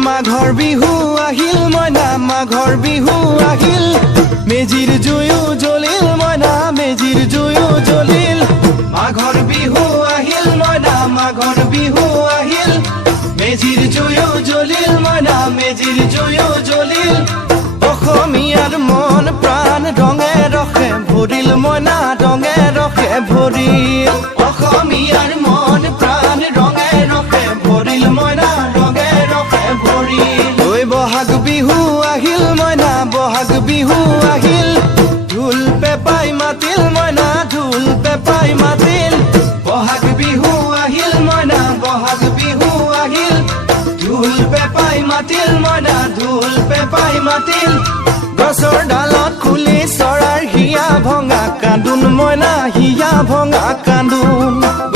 মাঘৰ বিহু আহিল মইনা মাঘৰ বিহু আহিল মেজিৰ জুয়ো জ্বলিল মইনা মেজিৰ জুয়ো জ্বলিল মাঘৰ বিহু আহিল মইনা মাঘৰ বিহু আহিল মেজিৰ জুয়ো জ্বলিল মইনা মেজিৰ জুয়ো জ্বলিল অসমীয়াৰ মন প্ৰাণ ৰঙে ৰখে ভৰিল মইনা ৰঙে ৰখে ভৰিল অসমীয়াৰ মন প্ৰাণ ৰঙে ৰখে ভৰিল মইনা ৰঙে ৰখে ভৰিল ঐ বহাগ বিহু আহিল মইনা বহাগ বিহু আহিল ঢোল পেপাই মাতিল মইনা ঢোল পেপাই মাতিল বহাগ বিহু আহিল মইনা বহাগ বিহু আহিল ঢোল পেপাই মাতিল মইনা ঢোল পেপাই মাতিল গছৰ ডালত খুলি চৰাৰ হিয়া ভঙা কান্দোন মইনা হিয়া ভঙা কান্দোন